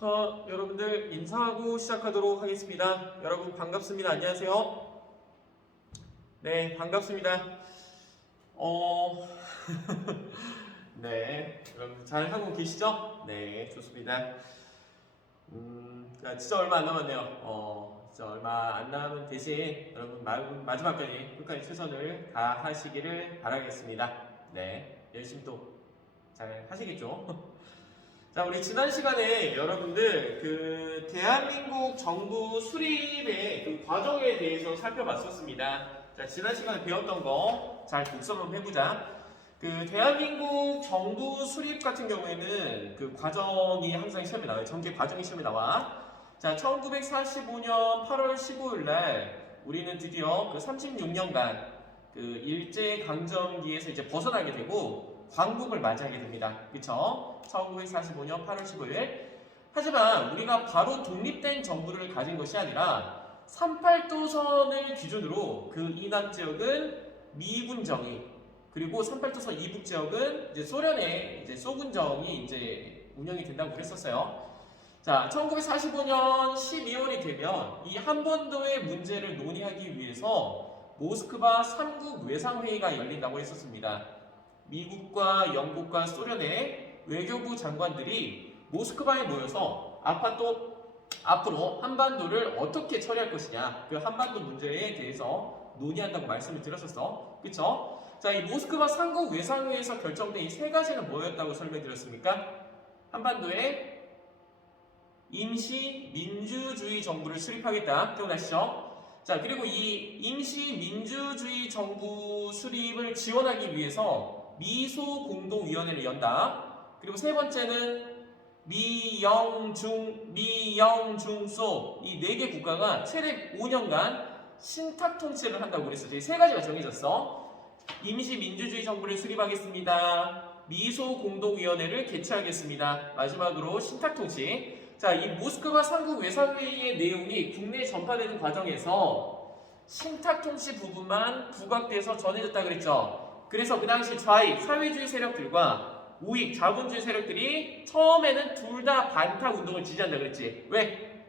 여러분들 인사하고 시작하도록 하겠습니다. 여러분 반갑습니다. 안녕하세요. 네, 반갑습니다. 네, 여러분 잘 하고 계시죠? 네, 좋습니다. 진짜 얼마 안 남았네요. 진짜 얼마 안 남은 대신 여러분 마지막까지 끝까지 최선을 다하시기를 바라겠습니다. 네, 열심히 또 잘 하시겠죠? 자, 우리 지난 시간에 여러분들 그 대한민국 정부 수립의 그 과정에 대해서 살펴봤었습니다. 자, 지난 시간에 배웠던 거 잘 복습 한번 해보자. 그 대한민국 정부 수립 같은 경우에는 그 과정이 항상 시험에 나와요. 전개 과정이 시험에 나와. 자, 1945년 8월 15일 날 우리는 드디어 그 36년간 그 일제강점기에서 이제 벗어나게 되고 광복을 맞이하게 됩니다. 그쵸? 1945년 8월 15일. 하지만 우리가 바로 독립된 정부를 가진 것이 아니라 38도선을 기준으로 그 이남 지역은 미군정이, 그리고 38도선 이북 지역은 이제 소련의 이제 소군정이 이제 운영이 된다고 그랬었어요. 자, 1945년 12월이 되면 이 한반도의 문제를 논의하기 위해서 모스크바 3국 외상회의가 열린다고 했었습니다. 미국과 영국과 소련의 외교부 장관들이 모스크바에 모여서 앞으로 한반도를 어떻게 처리할 것이냐, 그 한반도 문제에 대해서 논의한다고 말씀을 드렸었어. 그쵸? 자, 이 모스크바 3국 외상회의에서 결정된 이 세 가지는 뭐였다고 설명드렸습니까? 한반도에 임시 민주주의 정부를 수립하겠다. 기억나시죠? 자, 그리고 이 임시 민주주의 정부 수립을 지원하기 위해서 미소공동위원회를 연다. 그리고 세 번째는 미영중소 이 네 개 국가가 최대 5년간 신탁 통치를 한다고 그랬어. 이 세 가지가 정해졌어. 임시 민주주의 정부를 수립하겠습니다. 미소공동위원회를 개최하겠습니다. 마지막으로 신탁 통치. 자, 이 모스크바 3국 외상회의의 내용이 국내에 전파되는 과정에서 신탁 통치 부분만 부각돼서 전해졌다 그랬죠. 그래서 그 당시 좌익 사회주의 세력들과 우익 자본주의 세력들이 처음에는 둘 다 반탁 운동을 지지한다 그랬지. 왜?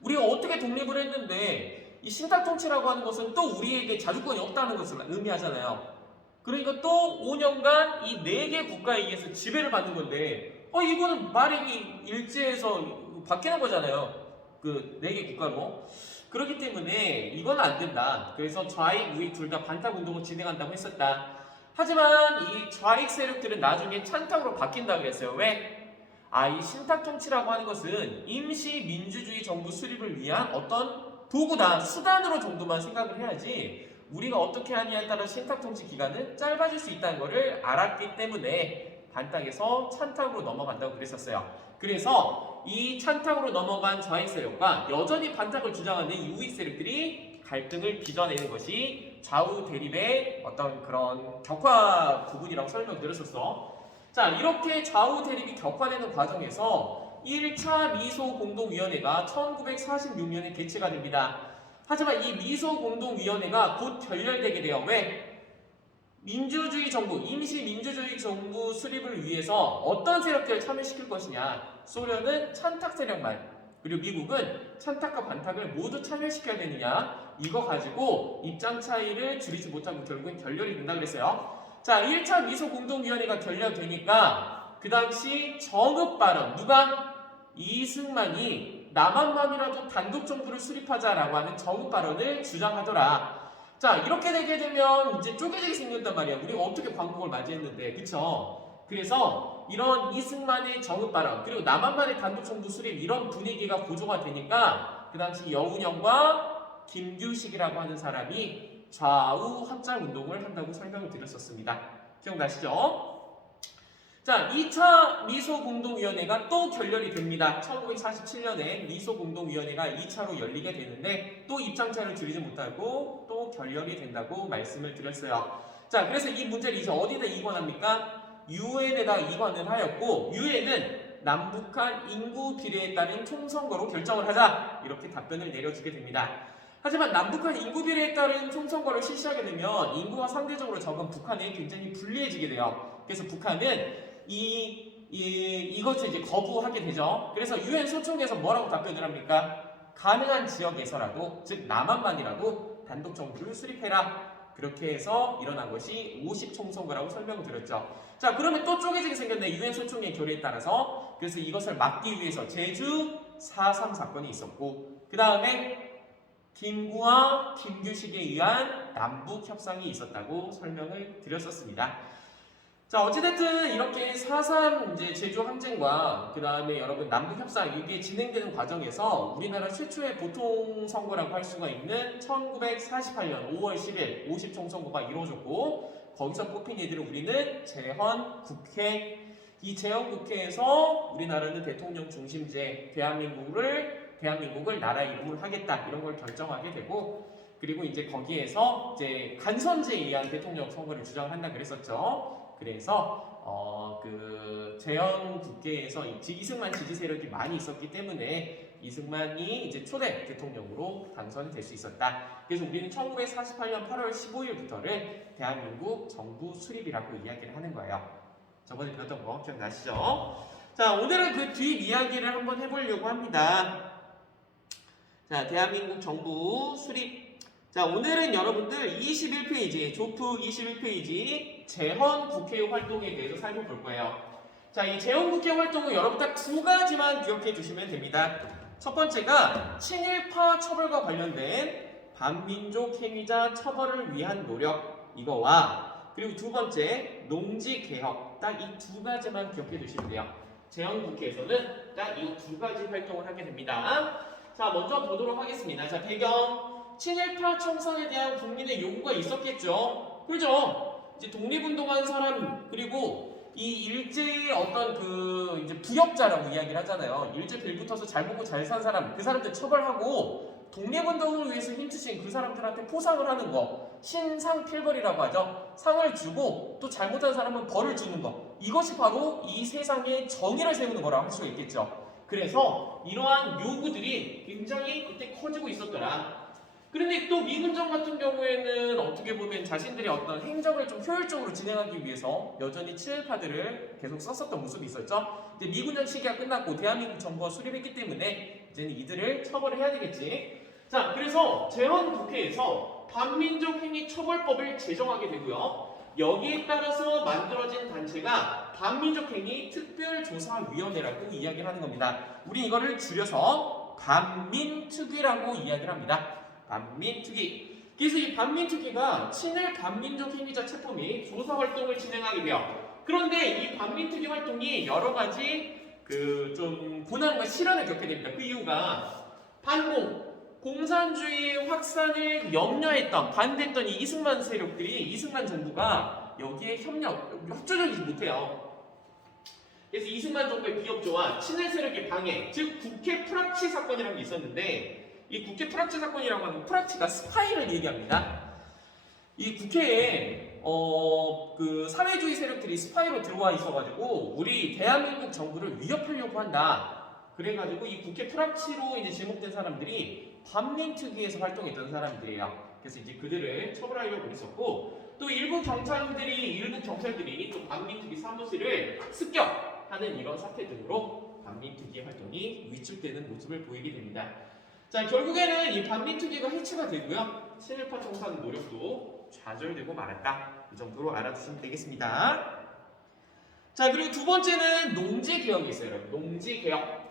우리가 어떻게 독립을 했는데 이 신탁 통치라고 하는 것은 또 우리에게 자주권이 없다는 것을 의미하잖아요. 그러니까 또 5년간 이 네 개 국가에 의해서 지배를 받는 건데 이거는 말이 일제에서 바뀌는 거잖아요. 그 네 개 국가로. 그렇기 때문에 이건 안 된다. 그래서 좌익, 우익 둘 다 반탁 운동을 진행한다고 했었다. 하지만 이 좌익 세력들은 나중에 찬탁으로 바뀐다 그랬어요. 왜? 이 신탁 통치라고 하는 것은 임시 민주주의 정부 수립을 위한 어떤 도구다, 수단으로 정도만 생각을 해야지 우리가 어떻게 하느냐에 따라 신탁 통치 기간은 짧아질 수 있다는 것을 알았기 때문에 반탁에서 찬탁으로 넘어간다고 그랬었어요. 그래서 이 찬탁으로 넘어간 좌익 세력과 여전히 반탁을 주장하는 이 우익 세력들이 갈등을 빚어내는 것이 좌우 대립의 어떤 그런 격화 부분이라고 설명드렸었어. 자, 이렇게 좌우 대립이 격화되는 과정에서 1차 미소공동위원회가 1946년에 개최가 됩니다. 하지만 이 미소공동위원회가 곧 결렬되게 돼요. 왜? 민주주의 정부, 임시 민주주의 정부 수립을 위해서 어떤 세력들을 참여시킬 것이냐. 소련은 찬탁 세력만, 그리고 미국은 찬탁과 반탁을 모두 참여시켜야 되느냐. 이거 가지고 입장 차이를 줄이지 못하고 결국은 결렬이 된다 그랬어요. 자, 1차 미소공동위원회가 결렬되니까 그 당시 정읍 발언, 누가? 이승만이 남한만이라도 단독 정부를 수립하자라고 하는 정읍 발언을 주장하더라. 자, 이렇게 되게 되면 이제 쪼개지게 생겼단 말이야. 우리가 어떻게 광복을 맞이했는데, 그쵸? 그래서 이런 이승만의 정읍 발언, 그리고 남한만의 단독 정부 수립 이런 분위기가 고조가 되니까 그 당시 여운형과 김규식이라고 하는 사람이 좌우 합작 운동을 한다고 설명을 드렸었습니다. 기억나시죠? 자, 2차 미소공동위원회가 또 결렬이 됩니다. 1947년에 미소공동위원회가 2차로 열리게 되는데 또 입장차를 줄이지 못하고 또 결렬이 된다고 말씀을 드렸어요. 자, 그래서 이 문제를 이제 어디다 이관합니까? 유엔에다 이관을 하였고, 유엔은 남북한 인구 비례에 따른 총선거로 결정을 하자, 이렇게 답변을 내려주게 됩니다. 하지만 남북한 인구 비례에 따른 총선거를 실시하게 되면 인구가 상대적으로 적은 북한에 굉장히 불리해지게 돼요. 그래서 북한은 이 이것을 이제 거부하게 되죠. 그래서 유엔 소총에서 뭐라고 답변을 합니까? 가능한 지역에서라도, 즉 남한만이라도 단독 정부를 수립해라. 그렇게 해서 일어난 것이 50총선거라고 설명을 드렸죠. 자, 그러면 또 쪼개지게 생겼네. 유엔 소총의 결의에 따라서. 그래서 이것을 막기 위해서 제주 4.3 사건이 있었고, 그 다음에 김구와 김규식에 의한 남북 협상이 있었다고 설명을 드렸었습니다. 자, 어찌됐든 이렇게 4.3 이제 제주 항쟁과 그 다음에 여러분 남북 협상 이게 진행되는 과정에서 우리나라 최초의 보통 선거라고 할 수가 있는 1948년 5월 10일 50총 선거가 이루어졌고, 거기서 뽑힌 이들을 우리는 재헌 국회, 이 재헌 국회에서 우리나라는 대통령 중심제 대한민국을 나라 이름을 하겠다 이런 걸 결정하게 되고, 그리고 이제 거기에서 이제 간선제에 의한 대통령 선거를 주장한다 그랬었죠. 그래서 그 재헌 국회에서 이승만 지지 세력이 많이 있었기 때문에 이승만이 이제 초대 대통령으로 당선이 될 수 있었다. 그래서 우리는 1948년 8월 15일부터를 대한민국 정부 수립이라고 이야기를 하는 거예요. 저번에 배웠던 거 기억나시죠? 자, 오늘은 그 뒷 이야기를 한번 해보려고 합니다. 자, 대한민국 정부 수립. 자, 오늘은 여러분들 21페이지, 조프 21페이지 재헌 국회 활동에 대해서 살펴볼 거예요. 자, 이 재헌 국회 활동은 여러분 딱 두 가지만 기억해 주시면 됩니다. 첫 번째가 친일파 처벌과 관련된 반민족 행위자 처벌을 위한 노력, 이거와 그리고 두 번째 농지개혁, 딱 이 두 가지만 기억해 주시면 돼요. 재헌 국회에서는 딱 이 두 가지 활동을 하게 됩니다. 자, 먼저 보도록 하겠습니다. 자, 배경. 친일파 청산에 대한 국민의 요구가 있었겠죠. 그죠? 이제 독립운동한 사람, 그리고 이 일제의 어떤 그 이제 부역자라고 이야기를 하잖아요. 일제 빌붙어서 잘 먹고 잘 산 사람, 그 사람들 처벌하고 독립운동을 위해서 힘쓰신 그 사람들한테 포상을 하는 거, 신상필벌이라고 하죠. 상을 주고 또 잘못한 사람은 벌을 주는 거, 이것이 바로 이 세상에 정의를 세우는 거라고 할 수가 있겠죠. 그래서 이러한 요구들이 굉장히 그때 커지고 있었더라. 그런데 또 미군정 같은 경우에는 어떻게 보면 자신들의 어떤 행정을 좀 효율적으로 진행하기 위해서 여전히 친일파들을 계속 썼었던 모습이 있었죠. 이제 미군정 시기가 끝났고 대한민국 정부가 수립했기 때문에 이제는 이들을 처벌을 해야 되겠지. 자, 그래서 재헌국회에서 반민족 행위 처벌법을 제정하게 되고요. 여기에 따라서 만들어진 단체가 반민족 행위 특별조사위원회라고 이야기를 하는 겁니다. 우리 이거를 줄여서 반민특위라고 이야기를 합니다. 반민특위. 그래서 이 반민특위가 친일 반민족 행위자 체포 및 조사 활동을 진행하게 돼요. 그런데 이 반민특위 활동이 여러 가지 그 좀 고난과 시련을 겪게 됩니다. 그 이유가 공산주의 확산을 염려했던, 반대했던 이 이승만 세력들이, 이승만 정부가 여기에 협조적이지 못해요. 그래서 이승만 정부의 비협조와 친일 세력의 방해, 즉 국회 프락치 사건이라는 게 있었는데, 이 국회 프락치 사건이라고 하는 프락치가 스파이를 얘기합니다. 이 국회에 그 사회주의 세력들이 스파이로 들어와 있어가지고 우리 대한민국 정부를 위협하려고 한다. 그래가지고 이 국회 프락치로 이제 지목된 사람들이 반민특위에서 활동했던 사람들이에요. 그래서 이제 그들을 처벌하려고 했었고, 또 일부 경찰들이 또 반민특위 사무실을 습격하는 이런 사태 등으로 반민특위 활동이 위축되는 모습을 보이게 됩니다. 자, 결국에는 이 반민특위가 해체가 되고요. 친일파 청산 노력도 좌절되고 말았다. 이 정도로 알아두시면 되겠습니다. 자, 그리고 두 번째는 농지개혁이 있어요, 여러분. 농지개혁.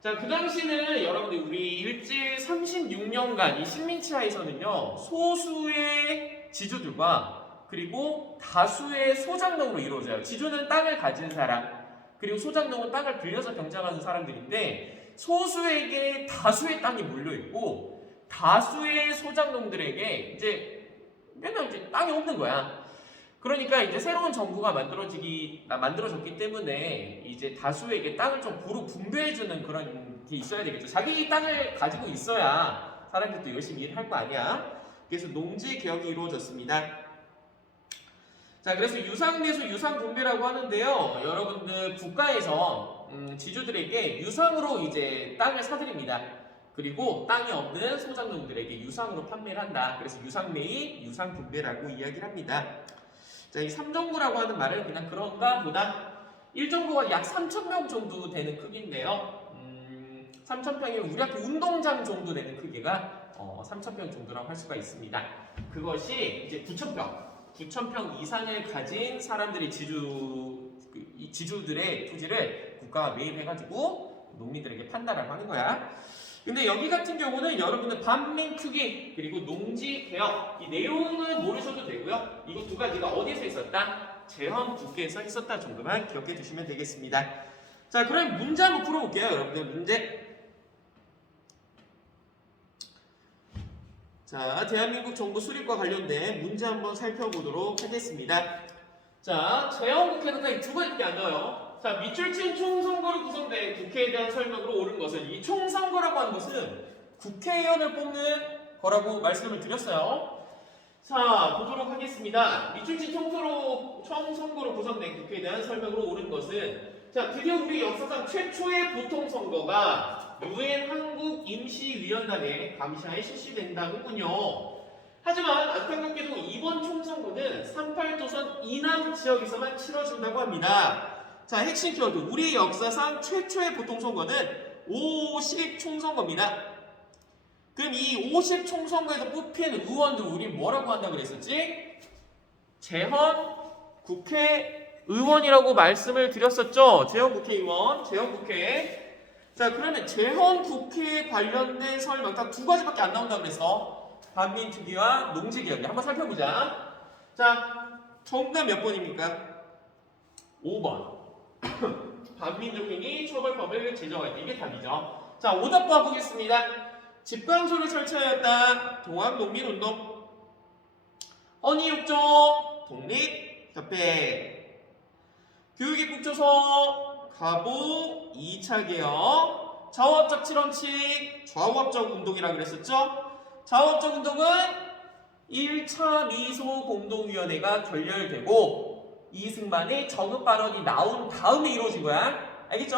자, 그 당시는 여러분들 우리 일제 36년간 이 식민지하에서는요, 소수의 지주들과 그리고 다수의 소장농으로 이루어져요. 지주는 땅을 가진 사람, 그리고 소장농은 땅을 빌려서 경작하는 사람들인데, 소수에게 다수의 땅이 몰려있고 다수의 소장농들에게 이제 맨날 이제 땅이 없는 거야. 그러니까 이제 새로운 정부가 만들어졌기 때문에 이제 다수에게 땅을 좀 고루 분배해주는 그런 게 있어야 되겠죠. 자기 땅을 가지고 있어야 사람들도 열심히 일을 할 거 아니야. 그래서 농지 개혁이 이루어졌습니다. 자, 그래서 유상내수 유상분배라고 하는데요. 여러분들 국가에서 지주들에게 유상으로 이제 땅을 사드립니다. 그리고 땅이 없는 소장농들에게 유상으로 판매를 한다. 그래서 유상매입, 유상분배라고 이야기를 합니다. 자, 이 삼정부라고 하는 말은 그냥 그런가 보다. 일정부가 약 3,000명 정도 되는 크기인데요. 3,000평이면 우리 학교 운동장 정도 되는 크기가 3,000평 정도라고 할 수가 있습니다. 그것이 이제 9,000평 이상을 가진 사람들이 이 지주들의 토지를 국가가 매입해가지고 농민들에게 판단을 하는 거야. 근데 여기 같은 경우는 여러분들 반민특위 그리고 농지개혁 이 내용은 모르셔도 되고요. 이거 두 가지가 어디서 있었다? 재헌국회에서 있었다 정도만 기억해 주시면 되겠습니다. 자, 그럼 문제 한번 풀어볼게요. 여러분들 문제. 자, 대한민국 정부 수립과 관련된 문제 한번 살펴보도록 하겠습니다. 자, 재헌국회는 두 가지밖에 안 나와요. 자, 밑줄친 총선거로 구성된 국회에 대한 설명으로 옳은 것은 이 총선거라고 하는 것은 국회의원을 뽑는 거라고 말씀을 드렸어요. 자, 보도록 하겠습니다. 밑줄친 총선거로 구성된 국회에 대한 설명으로 옳은 것은 자, 드디어 우리 역사상 최초의 보통선거가 유엔 한국임시위원단의 감시하에 실시된다는군요. 하지만 안타깝게도 이번 총선거는 38도선 이남 지역에서만 치러진다고 합니다. 자, 핵심 키워드. 우리 역사상 최초의 보통선거는 50 총선거입니다. 그럼 이 50 총선거에서 뽑힌 의원들 우리 뭐라고 한다고 그랬었지? 재헌 국회의원이라고 말씀을 드렸었죠. 재헌 국회의원, 재헌 국회. 자, 그러면 재헌 국회에 관련된 설명 딱 두 가지밖에 안 나온다고 그래서 반민특위와 농지개혁 한번 살펴보자. 자, 정답 몇 번입니까? 5번. 반민족행위 처벌법을 제정할 때 이게 답이죠. 자, 오답 봐보겠습니다. 집강소를 설치하였다. 동학농민운동. 허니육조 독립협회. 교육입국조서 가보 2차 개혁. 좌우합작 실험칙 좌우합작 운동이라고 그랬었죠. 좌우합작 운동은 1차 미소공동위원회가 결렬되고 이승만의 정읍 발언이 나온 다음에 이루어진 거야. 알겠죠?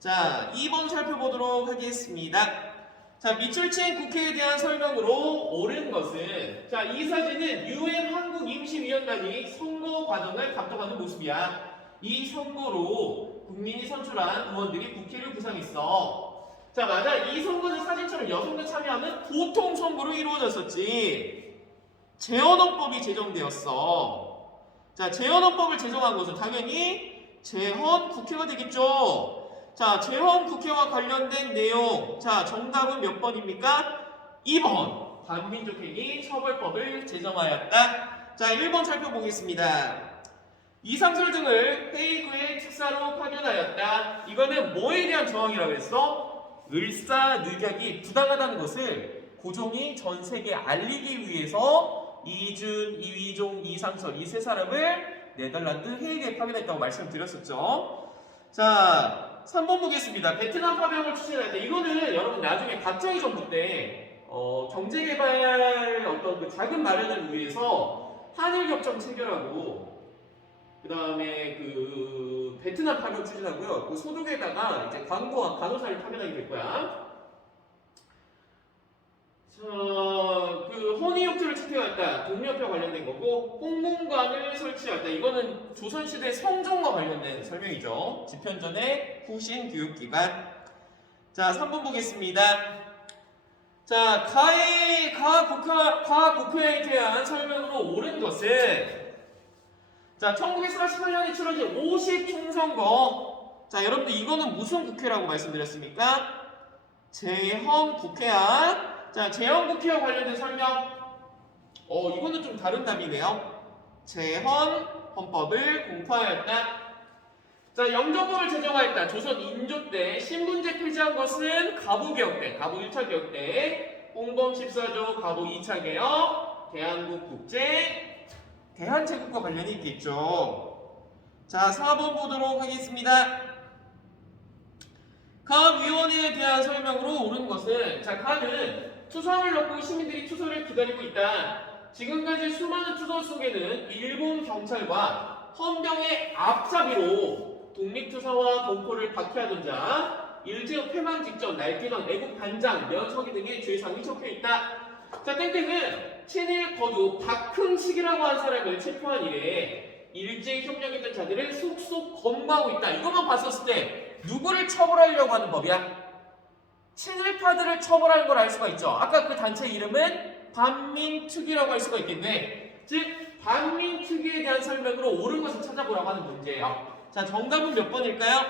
자, 2번 살펴보도록 하겠습니다. 자, 밑줄친 국회에 대한 설명으로 옳은 것은 자, 이 사진은 유엔 한국임시위원단이 선거 과정을 감독하는 모습이야. 이 선거로 국민이 선출한 의원들이 국회를 구성했어. 자, 맞아. 이 선거는 사진처럼 여성도 참여하는 보통 선거로 이루어졌었지. 재헌헌법이 제정되었어. 자, 재헌헌법을 제정한 것은 당연히 재헌국회가 되겠죠. 자, 재헌국회와 관련된 내용. 자, 정답은 몇 번입니까? 2번. 반민족행위 처벌법을 제정하였다. 자, 1번 살펴보겠습니다. 이상설 등을 헤이그의 특사로 파견하였다. 이거는 뭐에 대한 조항이라고 했어? 을사늑약이 부당하다는 것을 고종이 전 세계에 알리기 위해서 이준, 이위종, 이상설 이 세 사람을 네덜란드 헤이그에 파견했다고 말씀드렸었죠. 자, 3번 보겠습니다. 베트남 파병을 추진할 때 이거는 여러분 나중에 박정희 정부 때 경제개발 어떤 그 자금 마련을 위해서 한일협정 체결하고 그 다음에 그 베트남 파병 추진하고요. 그 소독에다가 이제 간호사를 파견하게 될 거야. 자, 그 허니욕조를 채택했다. 독립협회 관련된 거고, 홍문관을 설치했다. 이거는 조선시대 성종과 관련된 설명이죠. 집현전의 후신 교육기관. 자, 3번 보겠습니다. 자, 가국회에 대한 설명으로 옳은 것은 자, 1948년에 치러진 50 총선거. 자, 여러분들 이거는 무슨 국회라고 말씀드렸습니까? 재헌국회야. 자, 재헌국회와 관련된 설명. 이거는 좀 다른 답이네요. 재헌헌법을 공포하였다. 자, 영정법을 제정하였다. 조선 인조 때 신분제 폐지한 것은 가보개혁 때, 가보 1차 개혁 때, 홍범 14조, 가보 2차 개혁, 대한국 국제, 대한제국과 관련이 있겠죠. 자, 4번 보도록 하겠습니다. 가위원회에 대한 설명으로 옳은 것은 자, 가는 투서를 넣고 시민들이 투서를 기다리고 있다. 지금까지 수많은 투서 속에는 일본 경찰과 헌병의 앞잡이로 독립투사와 동포를 박해하던 자, 일제의 패망 직전 날뛰던 애국 반장, 면서기 등의 죄상이 적혀있다. 자, 땡땡은 친일 거두 박흥식이라고 한 사람을 체포한 이래 일제히 협력했던 자들을 속속 검거하고 있다. 이것만 봤었을 때 누구를 처벌하려고 하는 법이야? 친일파들을 처벌하는 걸 알 수가 있죠. 아까 그 단체 이름은 반민특위라고 할 수가 있겠네. 즉 반민특위에 대한 설명으로 옳은 것을 찾아보라고 하는 문제예요. 자, 정답은 몇 번일까요?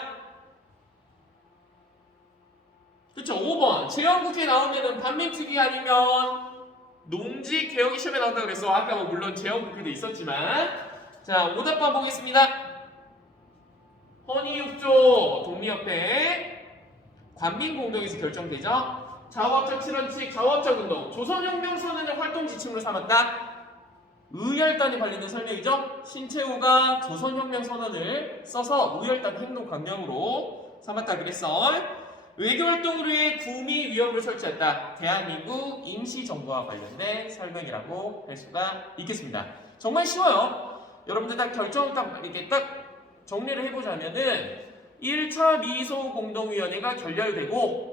그쵸, 5번. 재헌국회 나오면은 반민특위 아니면 농지개혁이 시험에 나온다고 그랬어. 아까 뭐 물론 재헌국회도 있었지만. 자, 오답번 보겠습니다. 헌의육조 독립협회 관민공동에서 결정되죠. 좌우합작 7원칙 좌우합작 운동 조선혁명 선언을 활동 지침으로 삼았다. 의열단에 관련된 설명이죠. 신채호가 조선혁명 선언을 써서 의열단 행동 강령으로 삼았다 그랬어. 외교활동을 위해 구미 위원부를 설치했다. 대한민국 임시정부와 관련된 설명이라고 할 수가 있겠습니다. 정말 쉬워요. 여러분들 딱 결정을 딱 이렇게 딱 정리를 해보자면은 1차 미소공동위원회가 결렬되고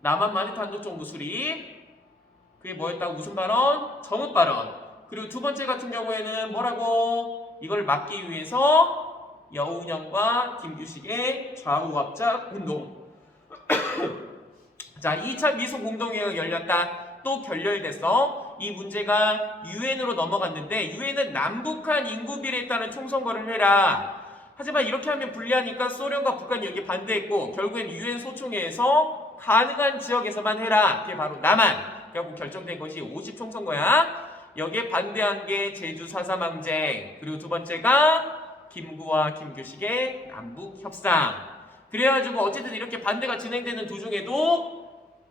남한만의 단독정부 수립, 그게 뭐였다고? 무슨 발언? 정읍 발언. 그리고 두 번째 같은 경우에는 뭐라고? 이걸 막기 위해서 여운형과 김규식의 좌우합작 운동. 자, 2차 미소공동위원회가 열렸다. 또 결렬됐어. 이 문제가 유엔으로 넘어갔는데 유엔은 남북한 인구 비례에 따른 총선거를 해라. 하지만 이렇게 하면 불리하니까 소련과 북한이 여기에 반대했고 결국엔 유엔 소총회에서 가능한 지역에서만 해라. 그게 바로 남한. 결국 결정된 것이 50총선거야. 여기에 반대한 게 제주 4.3 항쟁. 그리고 두 번째가 김구와 김규식의 남북 협상. 그래가지고 어쨌든 이렇게 반대가 진행되는 도중에도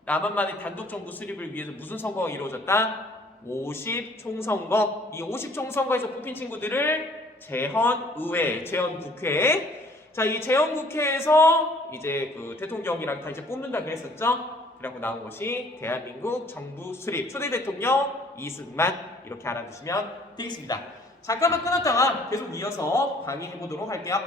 남한만의 단독정부 수립을 위해서 무슨 선거가 이루어졌다? 50총선거. 이 50총선거에서 뽑힌 친구들을 재헌의회, 재헌국회. 자, 이 재헌국회에서 이제 그 대통령이랑 다 이제 뽑는다 그랬었죠? 그리고 나온 것이 대한민국 정부 수립. 초대 대통령 이승만. 이렇게 알아두시면 되겠습니다. 잠깐만 끊었다가 계속 이어서 강의해 보도록 할게요.